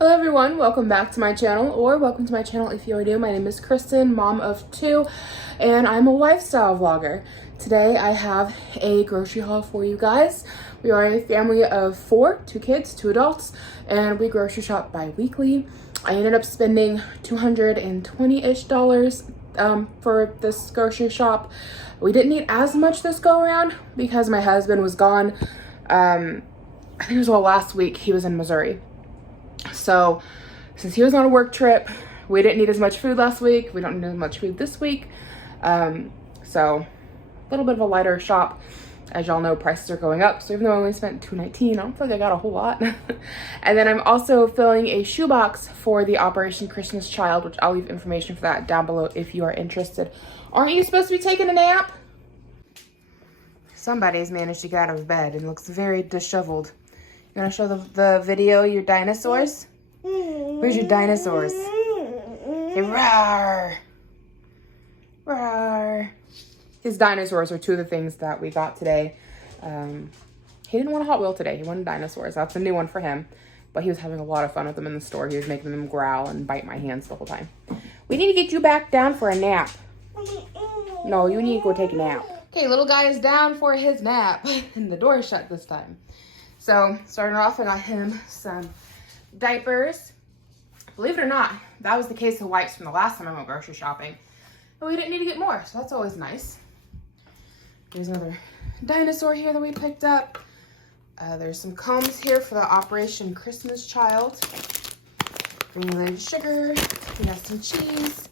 Hello everyone, welcome back to my channel, or welcome to my channel if you are new. My name is Cristin, mom of two, and I'm a lifestyle vlogger. Today I have a grocery haul for you guys. We are a family of four, 2 kids, 2 adults, and we grocery shop bi-weekly. I ended up spending $220-ish for this grocery shop. We didn't need as much this go around because my husband was gone. I think it was last week. He was in Missouri. So since he was on a work trip, we didn't need as much food last week. We don't need as much food this week. So a little bit of a lighter shop. As y'all know, prices are going up. So even though I only spent $219, I don't feel like I got a whole lot. And then I'm also filling a shoebox for the Operation Christmas Child, which I'll leave information for that down below if you are interested. Aren't you supposed to be taking a nap? Somebody's managed to get out of bed and looks very disheveled. You want to show the video your dinosaurs? Where's your dinosaurs? Hey, rawr! Rawr! His dinosaurs are 2 of the things that we got today. He didn't want a Hot Wheel today. He wanted dinosaurs. That's a new one for him. But he was having a lot of fun with them in the store. He was making them growl and bite my hands the whole time. We need to get you back down for a nap. No, you need to go take a nap. Okay, little guy is down for his nap. And the door is shut this time. So, starting off, I got him some diapers. Believe it or not, that was the case of wipes from the last time I went grocery shopping. But we didn't need to get more, so that's always nice. There's another dinosaur here that we picked up. There's some combs here for the Operation Christmas Child. Granulated sugar. We got some cheese.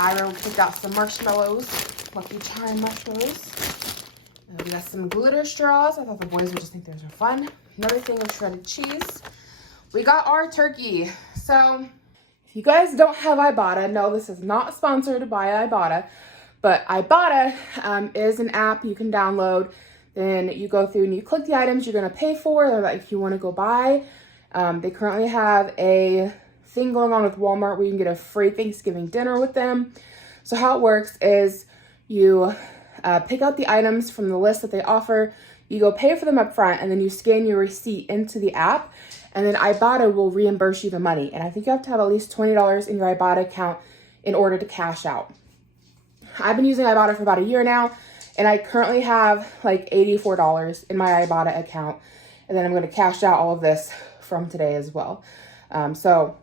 Ira picked out some marshmallows. Lucky Charm marshmallows. We got some glitter straws. I thought the boys would just think those are fun. Another thing of shredded cheese. We got our turkey. So, if you guys don't have Ibotta, no, this is not sponsored by Ibotta, but Ibotta is an app you can download. Then you go through and you click the items you're going to pay for, or if you want to go buy. They currently have a thing going on with Walmart where you can get a free Thanksgiving dinner with them. So how it works is you pick out the items from the list that they offer, you go pay for them up front, and then you scan your receipt into the app, and then Ibotta will reimburse you the money. And I think you have to have at least $20 in your Ibotta account in order to cash out. I've been using Ibotta for about a year now, and I currently have like $84 in my Ibotta account, and then I'm going to cash out all of this from today as well. So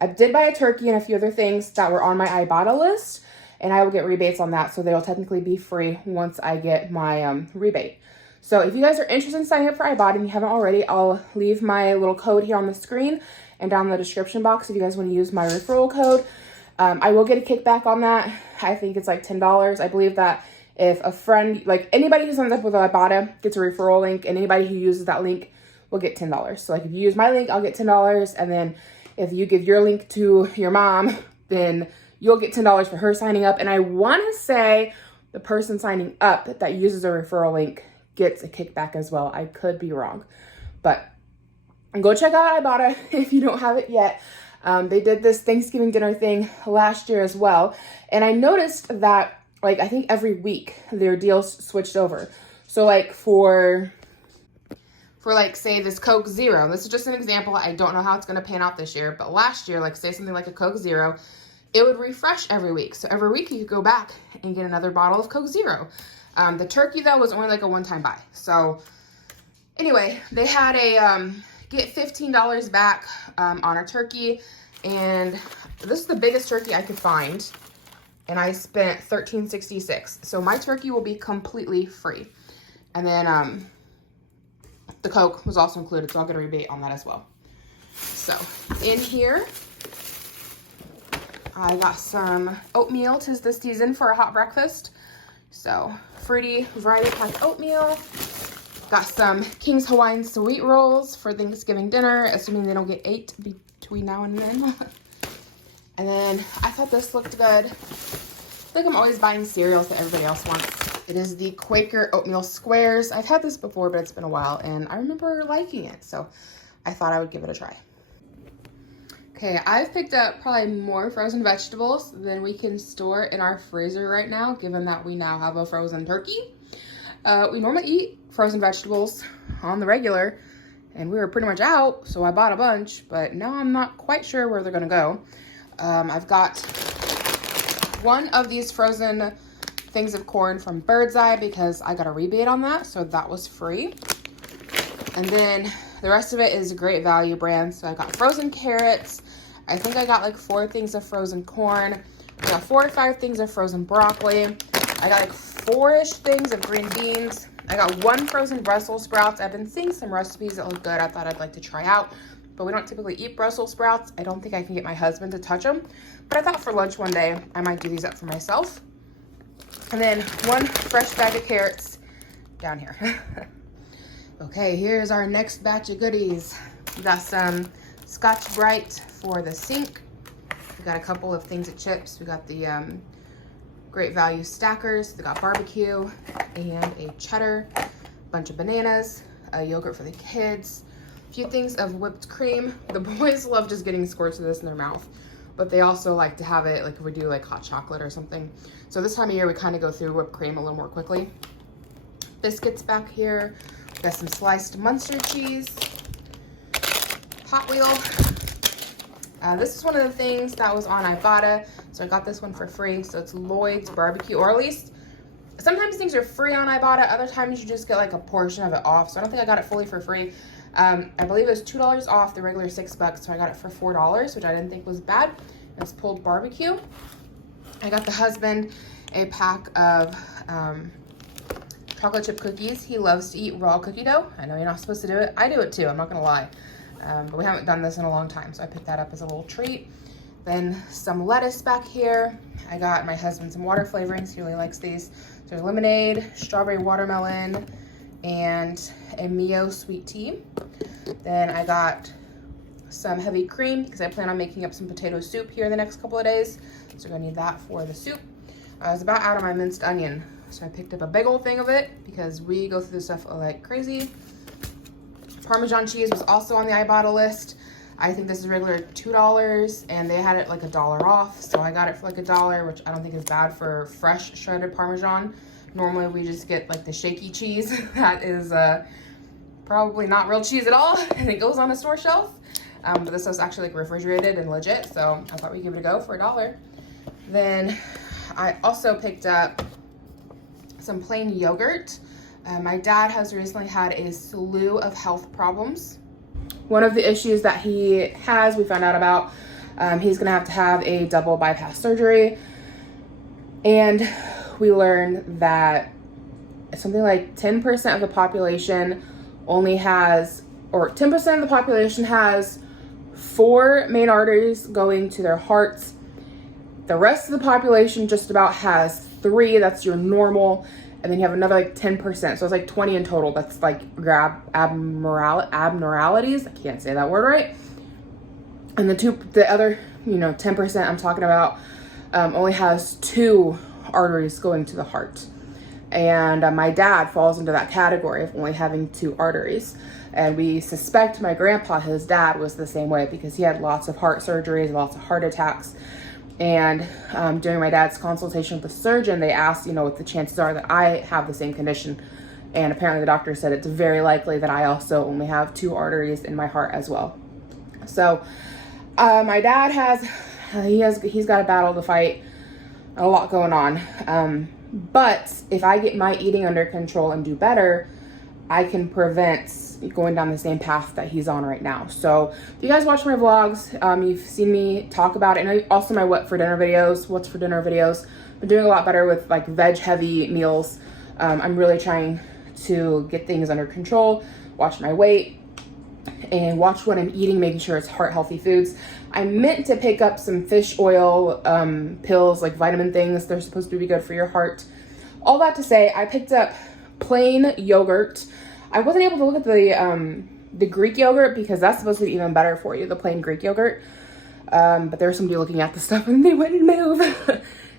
I did buy a turkey and a few other things that were on my Ibotta list, and I will get rebates on that, so they'll technically be free once I get my rebate. So if you guys are interested in signing up for Ibotta and you haven't already, I'll leave my little code here on the screen and down in the description box if you guys want to use my referral code. I will get a kickback on that. I think it's like $10. I believe that if a friend, like anybody who signs up with Ibotta gets a referral link, and anybody who uses that link will get $10. So like if you use my link, I'll get $10, and then if you give your link to your mom, then you'll get $10 for her signing up. And I want to say the person signing up that uses a referral link gets a kickback as well. I could be wrong, but go check out Ibotta if you don't have it yet. They did this Thanksgiving dinner thing last year as well. And I noticed that, like, I think every week their deals switched over. So like for like, say this Coke Zero, this is just an example. I don't know how it's going to pan out this year, but last year, like say something like a Coke Zero, it would refresh every week. So every week you could go back and get another bottle of Coke Zero. The turkey though was only like a one-time buy. So anyway, they had a get $15 back on our turkey, and this is the biggest turkey I could find, and I spent $13.66. So my turkey will be completely free. And then the Coke was also included, so I'll get a rebate on that as well. So in here, I got some oatmeal. 'Tis the season for a hot breakfast. So fruity variety pack oatmeal. Got some King's Hawaiian sweet rolls for Thanksgiving dinner, assuming they don't get 8 between now and then. And then I thought this looked good. I feel like I'm always buying cereals that everybody else wants. It is the Quaker oatmeal squares. I've had this before, but it's been a while, and I remember liking it, so I thought I would give it a try. Okay, I've picked up probably more frozen vegetables than we can store in our freezer right now, given that we now have a frozen turkey. We normally eat frozen vegetables on the regular, and we were pretty much out, so I bought a bunch, but now I'm not quite sure where they're gonna go. I've got one of these frozen things of corn from Bird's Eye because I got a rebate on that, so that was free. And then the rest of it is a Great Value brand. So I got frozen carrots. I think I got like 4 things of frozen corn. I got 4 or 5 things of frozen broccoli. I got like 4-ish things of green beans. I got 1 frozen Brussels sprouts. I've been seeing some recipes that look good. I thought I'd like to try out, but we don't typically eat Brussels sprouts. I don't think I can get my husband to touch them, but I thought for lunch one day, I might do these up for myself. And then 1 fresh bag of carrots down here. Okay, here's our next batch of goodies. We got some Scotch Brite for the sink. We got a couple of things of chips. We got the Great Value stackers. We got barbecue and a cheddar, a bunch of bananas, a yogurt for the kids, a few things of whipped cream. The boys love just getting squirts of this in their mouth, but they also like to have it like if we do like hot chocolate or something. So this time of year, we kind of go through whipped cream a little more quickly. Biscuits back here. We got some sliced Munster cheese, Hot Wheel. This is one of the things that was on Ibotta, so I got this one for free. So it's Lloyd's barbecue, or at least sometimes things are free on Ibotta. Other times you just get like a portion of it off. So I don't think I got it fully for free. I believe it was $2 off the regular $6, so I got it for $4, which I didn't think was bad. It's pulled barbecue. I got the husband a pack of chocolate chip cookies. He loves to eat raw cookie dough. I know you're not supposed to do it. I do it too, I'm not gonna lie. But we haven't done this in a long time, so I picked that up as a little treat. Then some lettuce back here. I got my husband some water flavorings. He really likes these. There's lemonade, strawberry watermelon, and a Mio sweet tea. Then I got some heavy cream because I plan on making up some potato soup here in the next couple of days. So we're gonna need that for the soup. I was about out of my minced onion, so I picked up a big old thing of it because we go through this stuff like crazy. Parmesan cheese was also on the Ibotta list. I think this is regular $2, and they had it like $1 off, so I got it for like $1, which I don't think is bad for fresh shredded Parmesan. Normally we just get like the shaky cheese that is probably not real cheese at all, and it goes on a store shelf. But this was actually like refrigerated and legit, so I thought we'd give it a go for $1. Then I also picked up some plain yogurt. My dad has recently had a slew of health problems. One of the issues that he has, we found out about, he's gonna have a double bypass surgery. And we learned that something like 10% of the population only has, or 10% of the population has 4 main arteries going to their hearts. The rest of the population just about has 3, that's your normal, and then you have another like 10%, so it's like 20 in total. That's like abnormalities, I can't say that word right. And the other, 10% I'm talking about only has 2 arteries going to the heart. And my dad falls into that category of only having 2 arteries. And we suspect my grandpa, his dad, was the same way because he had lots of heart surgeries, lots of heart attacks. And during my dad's consultation with the surgeon, they asked, what the chances are that I have the same condition. And apparently the doctor said it's very likely that I also only have 2 arteries in my heart as well. So my dad he's got a battle to fight, a lot going on. But if I get my eating under control and do better, I can prevent going down the same path that he's on right now. So if you guys watch my vlogs, you've seen me talk about it, and also my what's for dinner videos. I'm doing a lot better with like veg heavy meals. I'm really trying to get things under control, watch my weight, and watch what I'm eating, making sure it's heart healthy foods. I meant to pick up some fish oil pills, like vitamin things. They're supposed to be good for your heart. All that to say, I picked up plain yogurt. I wasn't able to look at the Greek yogurt because that's supposed to be even better for you, the plain Greek yogurt. But there was somebody looking at the stuff and they wouldn't move.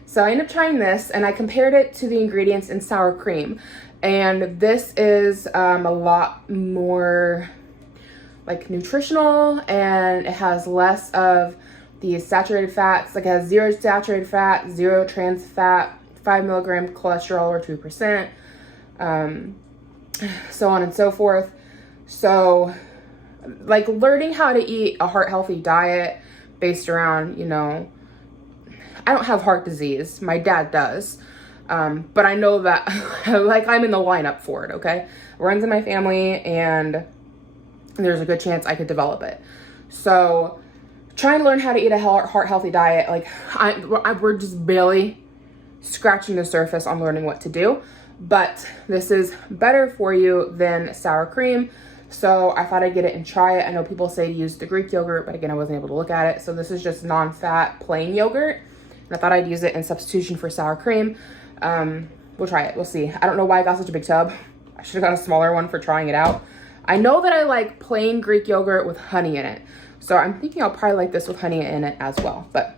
So I ended up trying this, and I compared it to the ingredients in sour cream. And this is a lot more like nutritional, and it has less of the saturated fats. Like it has 0 saturated fat, 0 trans fat, 5 milligram cholesterol or 2%, so on and so forth. So like learning how to eat a heart healthy diet based around, you know, I don't have heart disease. My dad does. But I know that like I'm in the lineup for it, okay? It runs in my family and there's a good chance I could develop it. So trying to learn how to eat a heart healthy diet, like we're just barely scratching the surface on learning what to do, but this is better for you than sour cream. So I thought I'd get it and try it. I know people say to use the Greek yogurt, but again, I wasn't able to look at it. So this is just non-fat plain yogurt. And I thought I'd use it in substitution for sour cream. We'll try it. We'll see. I don't know why I got such a big tub. I should have got a smaller one for trying it out. I know that I like plain Greek yogurt with honey in it. So I'm thinking I'll probably like this with honey in it as well. But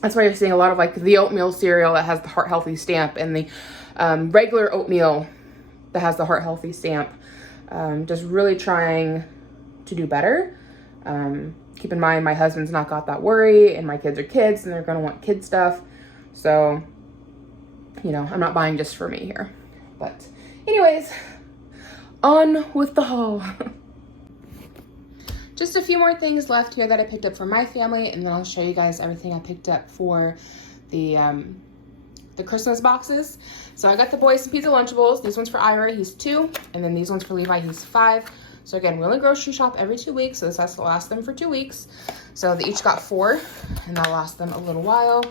that's why you're seeing a lot of like the oatmeal cereal that has the heart healthy stamp and the regular oatmeal that has the heart healthy stamp. Just really trying to do better. Keep in mind, my husband's not got that worry and my kids are kids and they're going to want kid stuff. So, you know, I'm not buying just for me here. But anyways, on with the haul. Just a few more things left here that I picked up for my family, and then I'll show you guys everything I picked up for the Christmas boxes. So I got the boys some pizza Lunchables. These ones for Ira, he's 2, and then these ones for Levi, he's 5. So again, we only grocery shop every 2 weeks, so this has to last them for 2 weeks. So they each got 4, and that'll last them a little while.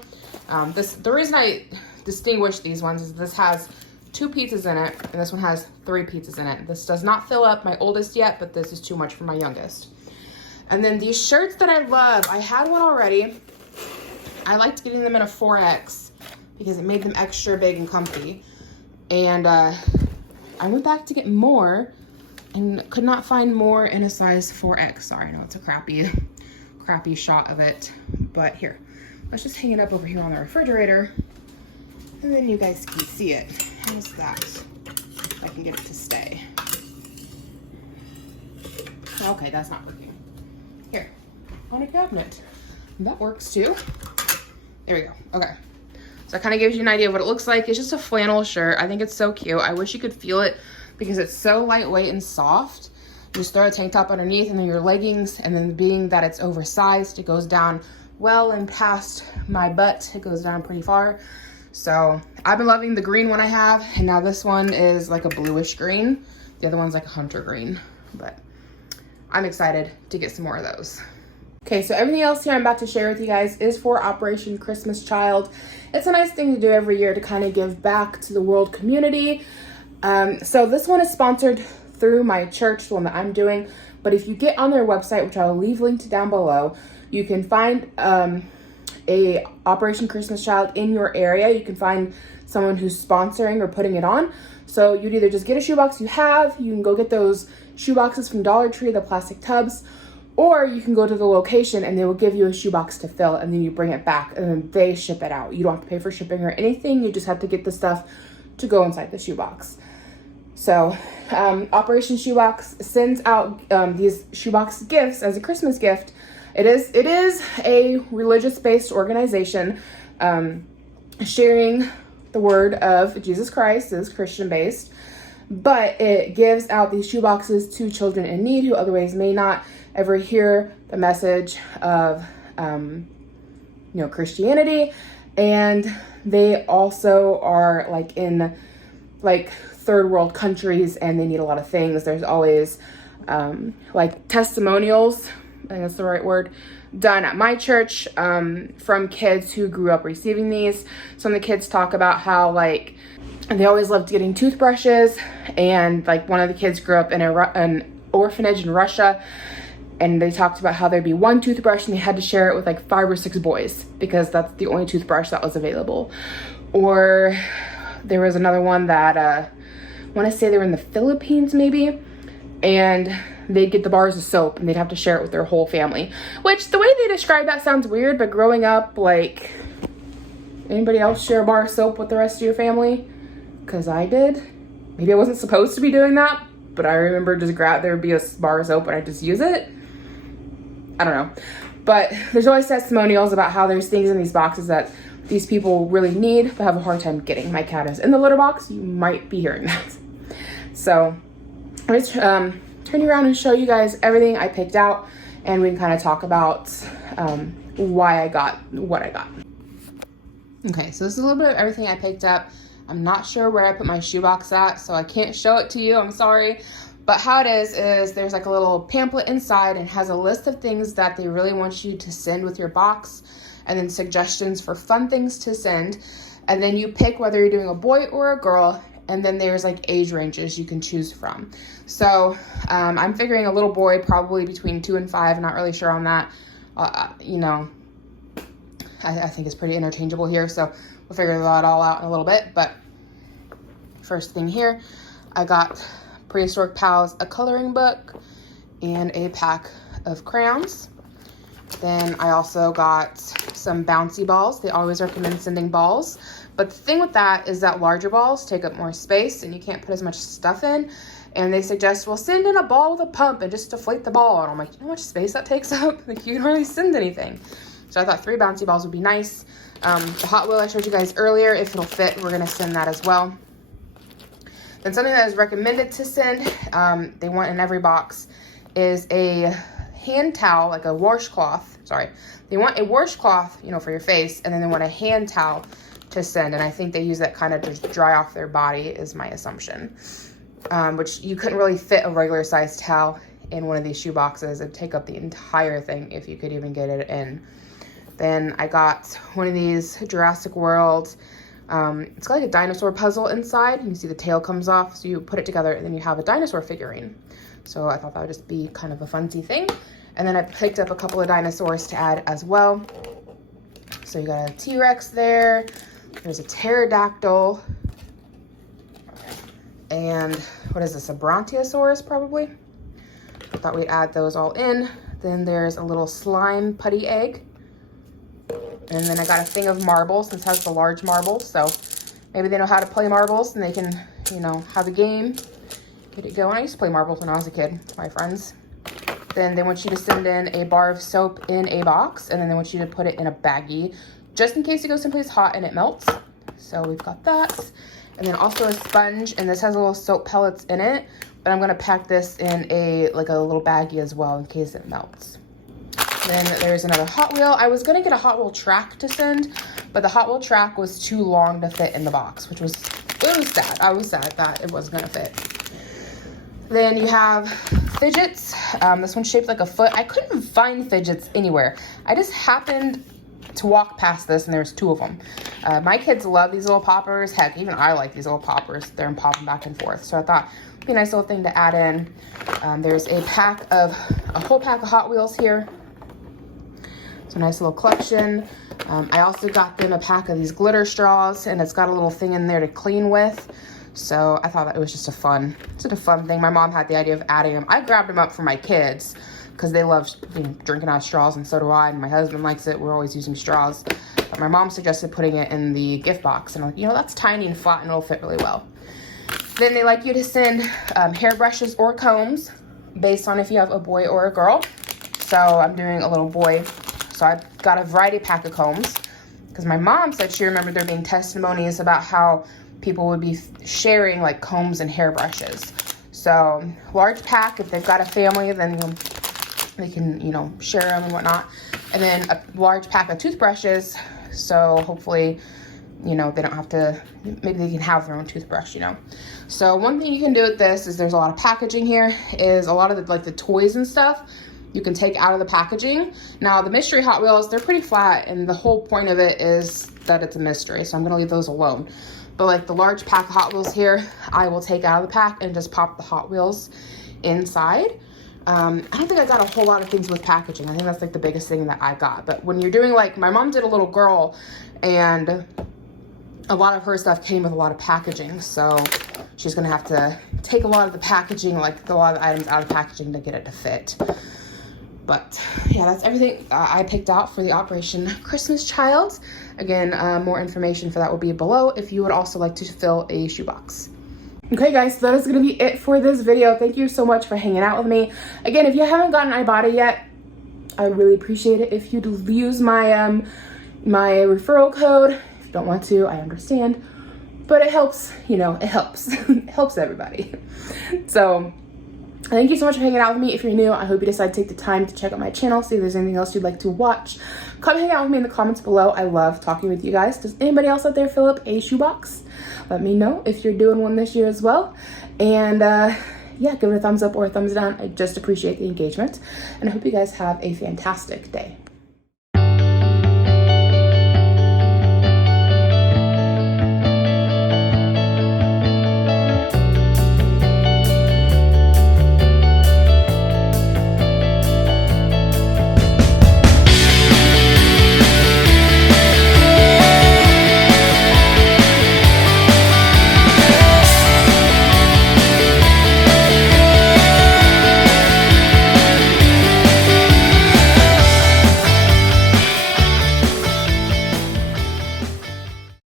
The reason I distinguish these ones is this has 2 pizzas in it, and this one has 3 pizzas in it. This does not fill up my oldest yet, but this is too much for my youngest. And then these shirts that I love, I had one already. I liked getting them in a 4X because it made them extra big and comfy. And I went back to get more and could not find more in a size 4X. Sorry, I know it's a crappy shot of it. But here, let's just hang it up over here on the refrigerator. And then you guys can see it. How's that? If I can get it to stay. Okay, that's not working. Here, on a cabinet. That works too. There we go. Okay. So it kind of gives you an idea of what it looks like. It's just a flannel shirt. I think it's so cute. I wish you could feel it because it's so lightweight and soft. You just throw a tank top underneath and then your leggings, and then being that it's oversized, it goes down well and past my butt. It goes down pretty far. So I've been loving the green one I have, and now this one is like a bluish green. The other one's like a hunter green, but I'm excited to get some more of those. Okay, so everything else here I'm about to share with you guys is for Operation Christmas Child. It's a nice thing to do every year to kind of give back to the world community. So this one is sponsored through my church, the one that I'm doing. But if you get on their website, which I'll leave linked down below, you can find a Operation Christmas Child in your area. You can find someone who's sponsoring or putting it on. So you'd either just get a shoebox you can go get those shoeboxes from Dollar Tree, the plastic tubs, or you can go to the location and they will give you a shoebox to fill, and then you bring it back and then they ship it out. You don't have to pay for shipping or anything. You just have to get the stuff to go inside the shoebox. So Operation Shoebox sends out these shoebox gifts as a Christmas gift. It is a religious-based organization sharing the word of Jesus Christ. It is Christian-based, but it gives out these shoeboxes to children in need who otherwise may not ever hear the message of Christianity. And they also are like in like third world countries and they need a lot of things. There's always like testimonials, I think that's the right word, done at my church from kids who grew up receiving these. Some of the kids talk about how like they always loved getting toothbrushes, and like one of the kids grew up in an orphanage in Russia, and they talked about how there'd be one toothbrush and they had to share it with like 5 or 6 boys because that's the only toothbrush that was available. Or there was another one that I want to say they were in the Philippines maybe, and they'd get the bars of soap and they'd have to share it with their whole family, which the way they describe that sounds weird, but growing up, like, anybody else share a bar of soap with the rest of your family? Because I did. Maybe I wasn't supposed to be doing that, but I remember just there'd be a bar of soap and I'd just use it. I don't know. But there's always testimonials about how there's things in these boxes that these people really need but have a hard time getting. My cat is in the litter box. You might be hearing that. So I was trying turn you around and show you guys everything I picked out, and we can kind of talk about why I got what I got. Okay, so this is a little bit of everything I picked up. I'm not sure where I put my shoebox at, so I can't show it to you, I'm sorry. But how it is there's like a little pamphlet inside and has a list of things that they really want you to send with your box, and then suggestions for fun things to send. And then you pick whether you're doing a boy or a girl, and then there's like age ranges you can choose from. So I'm figuring a little boy, probably between 2 and 5, not really sure on that. You know, I think it's pretty interchangeable here, so we'll figure that all out in a little bit. But first thing here, I got Prehistoric Pals a coloring book and a pack of crayons. Then I also got some Bouncy Balls. They always recommend sending balls, but the thing with that is that larger balls take up more space and you can't put as much stuff in. And they suggest, well, send in a ball with a pump and just deflate the ball. And I'm like, you know how much space that takes up? Like, you can hardly send anything. So I thought 3 Bouncy Balls would be nice. The Hot Wheel I showed you guys earlier, if it'll fit, we're gonna send that as well. Then something that is recommended to send, they want in every box, is a hand towel, like a washcloth. Sorry, they want a washcloth, you know, for your face, and then they want a hand towel to send. And I think they use that kind of to dry off their body, is my assumption. Which you couldn't really fit a regular size towel in one of these shoe boxes. It'd take up the entire thing if you could even get it in. Then I got one of these Jurassic World. It's got like a dinosaur puzzle inside. You can see the tail comes off, so you put it together and then you have a dinosaur figurine. So I thought that would just be kind of a funsy thing. And then I picked up a couple of dinosaurs to add as well. So you got a T-Rex there. There's a pterodactyl. And what is this, a Brontosaurus probably? I thought we'd add those all in. Then there's a little slime putty egg. And then I got a thing of marbles. This has the large marbles, so maybe they know how to play marbles and they can, you know, have a game, get it going. I used to play marbles when I was a kid with my friends. Then they want you to send in a bar of soap in a box, and then they want you to put it in a baggie, just in case it goes someplace hot and it melts. So we've got that. And then also a sponge, and this has a little soap pellets in it, but I'm gonna pack this in a little baggie as well in case it melts. Then there's another Hot Wheel. I was gonna get a Hot Wheel track to send, but the Hot Wheel track was too long to fit in the box, which was sad. I was sad that it wasn't gonna fit. Then you have fidgets. This one's shaped like a foot. I couldn't find fidgets anywhere. I just happened to walk past this and there's 2 of them. My kids love these little poppers. Heck, even I like these little poppers. They're popping back and forth. So I thought it'd be a nice little thing to add in. There's a whole pack of Hot Wheels here. It's a nice little collection. I also got them a pack of these glitter straws, and it's got a little thing in there to clean with. So I thought that it was just a fun thing. My mom had the idea of adding them. I grabbed them up for my kids because they love, you know, drinking out of straws, and so do I, and my husband likes it. We're always using straws. But my mom suggested putting it in the gift box, and I'm like, you know, that's tiny and flat and it'll fit really well. Then they like you to send hairbrushes or combs based on if you have a boy or a girl. So I'm doing a little boy. So I got a variety pack of combs because my mom said she remembered there being testimonies about how people would be sharing like combs and hairbrushes. So large pack, if they've got a family, then they can, you know, share them and whatnot. And then a large pack of toothbrushes. So hopefully, you know, they don't have to, maybe they can have their own toothbrush, you know. So one thing you can do with this is there's a lot of packaging here, is a lot of the toys and stuff you can take out of the packaging. Now the mystery Hot Wheels, they're pretty flat, and the whole point of it is that it's a mystery, so I'm gonna leave those alone. But like the large pack of Hot Wheels here, I will take out of the pack and just pop the Hot Wheels inside. I don't think I got a whole lot of things with packaging. I think that's like the biggest thing that I got. But when you're doing, like, my mom did a little girl, and a lot of her stuff came with a lot of packaging, so she's gonna have to take a lot of the packaging, like a lot of the items out of packaging to get it to fit. But yeah, that's everything I picked out for the Operation Christmas Child. Again, more information for that will be below if you would also like to fill a shoebox. Okay guys, so that is going to be it for this video. Thank you so much for hanging out with me. Again, if you haven't gotten ibotta yet, I would really appreciate it if you'd use my my referral code. If you don't want to, I understand, but it helps, you know, it helps. It helps everybody. So Thank you so much for hanging out with me. If you're new, I hope you decide to take the time to check out my channel, see if there's anything else you'd like to watch. Come hang out with me in the comments below. I love talking with you guys. Does anybody else out there fill up a shoebox? Let me know if you're doing one this year as well. And yeah, give it a thumbs up or a thumbs down. I just appreciate the engagement. And I hope you guys have a fantastic day.